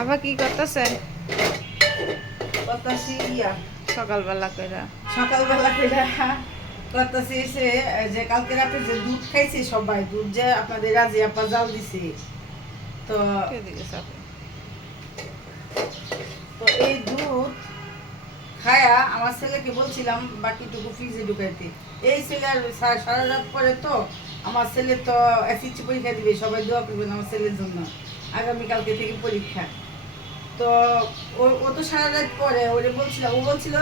আবার কি করতেছেন করতেছি ইয়া। সকালবেলা কইরা। সকালবেলা করে করতেছি সে যে কালকে রাতে যে দুধ খাইছে সবাই দুধ যে আপনাদের রাজি আপা জাল দিছে। তো তো এই দুধ খায়া আমার ছেলেকে বলছিলাম বাকিটুকু ফ্রিজে ঢুকাইতে। এই ছেলে আর সারা রাত পরে তো আমার ছেলে তো এসএসসি পরীক্ষা দিবে সবাই দোয়া করবেন আমার ছেলের জন্য। আগামীকালকে থেকে পরীক্ষা। তো ও তো সারা রাত পরে ওরে বলছিলাম ও বলছিল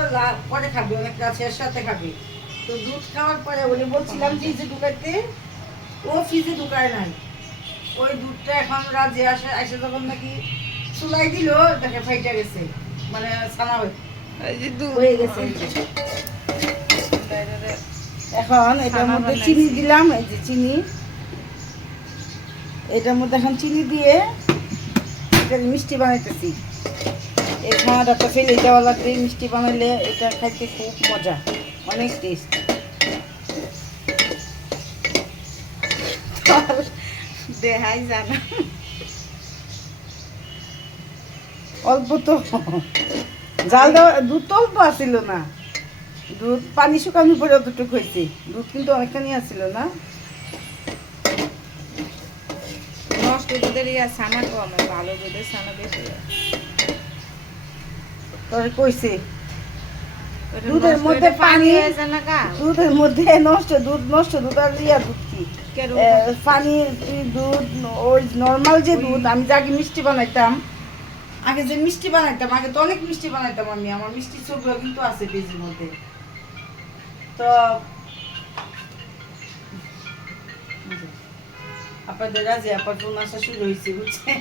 পরে খাবে অনেক রাত শেষ সাথে খাবে। তো দুধ খাওয়ার পরে ওরে বলছিলাম ফ্রিজে ঢুকাইতে। ও ফ্রিজে ঢুকায় নাই। ওই দুধটা এখন রাজে আসে এসে যখন নাকি চুলাই দিল দেখে ফাইটা গেছে। মানে ছানা হয়ে হয়ে গেছে। এখন এটার মধ্যে চিনি দিলাম এই যে চিনি। এটার মধ্যে এখন চিনি দিয়ে এটা মিষ্টি বানাইতেছি। এই ছানাটা ফেলে দেওয়া লাগবে, মিষ্টি বানাইলে এটা খাইতে খুব মজা, অনেক টেস্ট দেহাই জানা। অল্প তো। জাল দেওয়া, দুধ তো অল্প আসিল না। দুধ পানি শুকানোর পরে অতটুকু হয়েছে। দুধ কিন্তু অনেকখানি আসিল না। দুধের ইয়া ছানা কম ভালো দুধের ছানা বেশি তোর কইছে দুধের মধ্যে পানি-? দুধের মধ্যে নষ্ট দুধ নষ্ট দুধ আর ইয়া দুধ কি? পানি? দুধ ওই নর্মাল যে দুধ আমি যে আগে মিষ্টি বানাইতাম আগে যে মিষ্টি বানাইতাম আগে তো অনেক মিষ্টি বানাইতাম আমি আমার মিষ্টি ছবিও কিন্তু আছে পেজের মধ্যে। তো আপনাদের রাজি আপার ফোন আসা শুরু হয়েছে বুঝছেন?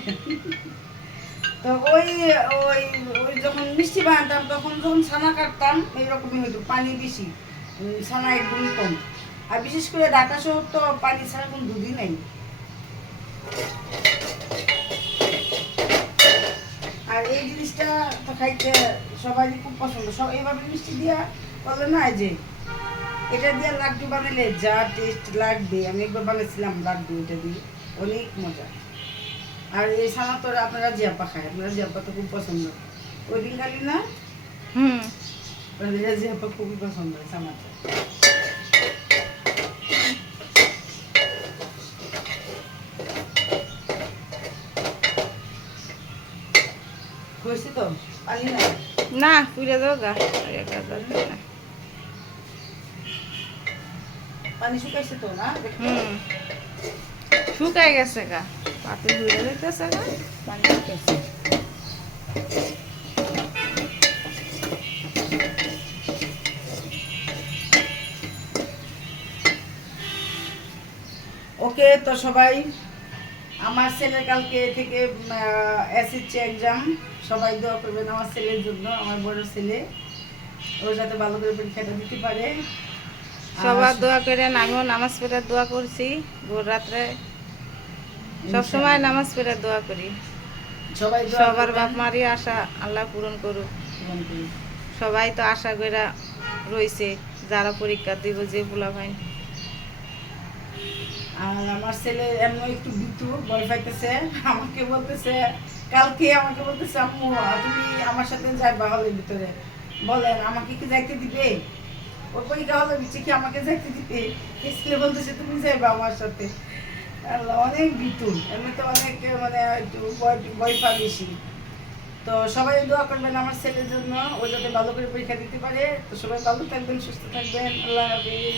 তো ওই ওই ওই যখন মিষ্টি বানাতাম, তখন যখন ছানা কাটতাম, এইরকমই হতো পানি বেশি ছানা একদমই কম। আর বিশেষ করে ঢাকা শহর তো পানি ছাড়া কোনো দুধই নেই। আর এই জিনিসটা তো খাইতে সবারই খুব পছন্দ। সব, এইভাবে মিষ্টি দিয়া বলে না যে এটা দিয়ে লাড্ডু বানালে যা টেস্ট লাগবে আমি একবার বানিয়েছিলাম লাড্ডু এটা দিয়ে। অনেক মজা। আর এই তো আপনারা জিয়াপা খায় আপনারা জিয়াপা তো খুব পছন্দ। ওই দিন খালি না? হুম। জিয়াপা খুবই পছন্দ পানি নাই না? পুড়ে দাও গা। একটা দরকার নাই। পানি শুকাইছে তো না? হুম। শুকাই গেছে গা। পাতি ঘুরে দিতেছে গা। পানি শুকাইছে। ওকে তো সবাই আমার ছেলের কালকে থেকে এসএসসি এক্সাম সবাই দোয়া করবেন আমার ছেলের জন্য আমার বড় ছেলে। ও যাতে ভালো করে পরীক্ষাটা দিতে পারে। সবার দোয়া করে আমিও নামাজ পড়ে দোয়া করছি ভোর রাত্রে সবসময় নামাজ পড়ে দোয়া করি। সবাই সবার বাপ মারি আশা আল্লাহ পূরণ করুক। সবাই তো আশা করে রয়েছে যারা পরীক্ষা দিব যে পোলা ভাই। আর আমার ছেলে এমন একটু বিতু ভয় পাইতেছে আমাকে বলতেছে কালকে আমাকে বলতেছে আম্মু তুমি আমার সাথে যাইবা হলের ভিতরে। বলেন আমাকে কি যাইতে দিবে? ওর বই দেওয়া ভিতরে কি আমাকে যেতে দিতে স্কুলে বলতেছে তুমি যাইবা আমার সাথে। অনেক বিতুল। এমনি তো অনেক মানে একটু ভয় পা বেশি। তো সবাই দোয়া করবেন আমার ছেলের জন্য, ও যাতে ভালো করে পরীক্ষা দিতে পারে। তো সবাই ভালো থাকবেন, সুস্থ থাকবেন। আল্লাহ হাফিজ।